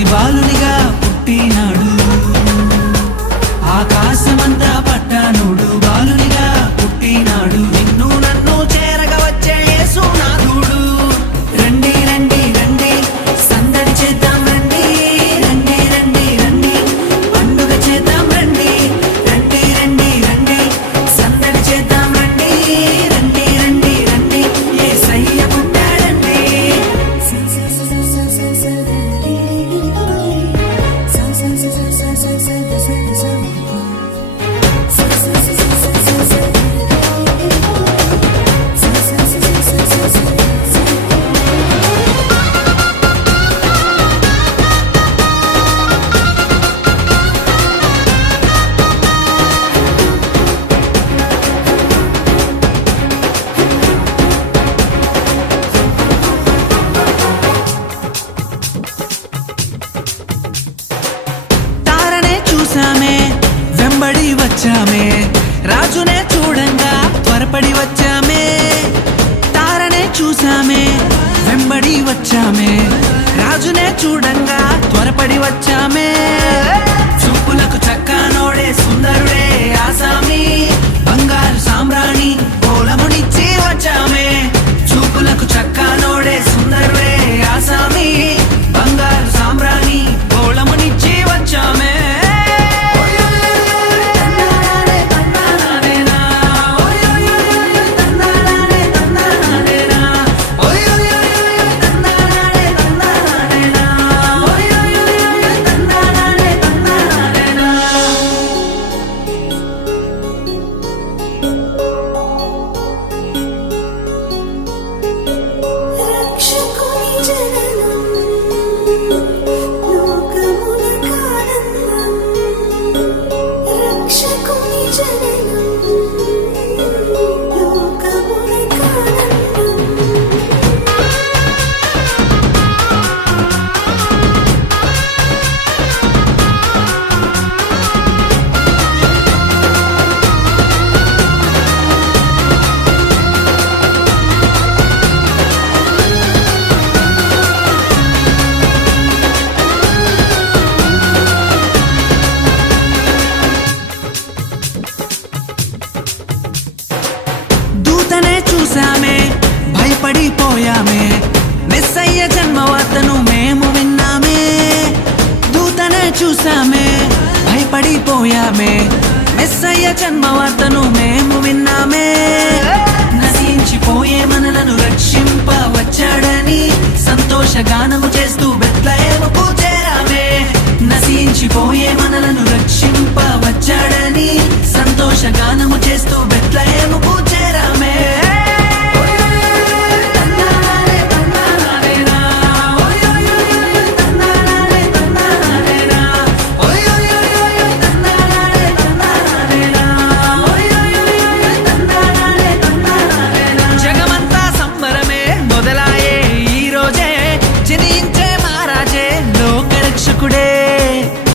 పసిబాలునిగా పుట్టినాడు, ఆకాశమంతా పట్టానుడు బాలునిగా పుట్టినాడు. నిన్ను నన్ను చేరగా వచ్చే యేసునాథుడు. రండి రండి రండి సందడి చేద్దాం రండి, రండి రండి రండి పండుగ చేద్దాం రండి, రండి రండి రండి సందడి చేద్దాం రండి, రండి రండి రండి యేసయ్య పుట్టాడండి. తారనే చూసామే వెంబడి వచ్చామే, రాజునే చూడంగా త్వరపడి వచ్చామే. తారనే చూసామే వెంబడి వచ్చామే, రాజునే చూడంగా త్వరపడి వచ్చామే. చూపులకు చక్కనోడే సుందరుడే ఆసామి, బంగారు సామ్రాణి కోలమునిచ్చి వచ్చామే. చూపులకు చక్కనోడే సుందరుడే ఆసామి, బంగారు సామ్రాణి కోలమునిచ్చి వచ్చామే. రక్షకుని జననం లోకమునకానందం, రక్షకుని జననం లోకమునకానందం. దూతనే చూసామే భయపడిపోయామే, మెస్సయ్య జన్మవార్తను మేము విన్నామే. దూతనే చూసామే భయపడిపోయామే, మెస్సయ్య జన్మవార్తను మేము విన్నామే. నశించిపోయే మనలను రక్షింప వచ్చాడని సంతోషగానము చేస్తూ బెత్లెహేముకు చేరామే. నశించిపోయే మనలను రక్షింప వచ్చాడని సంతోషగానము చేస్తూ బెత్లెహేముకు చేరామే.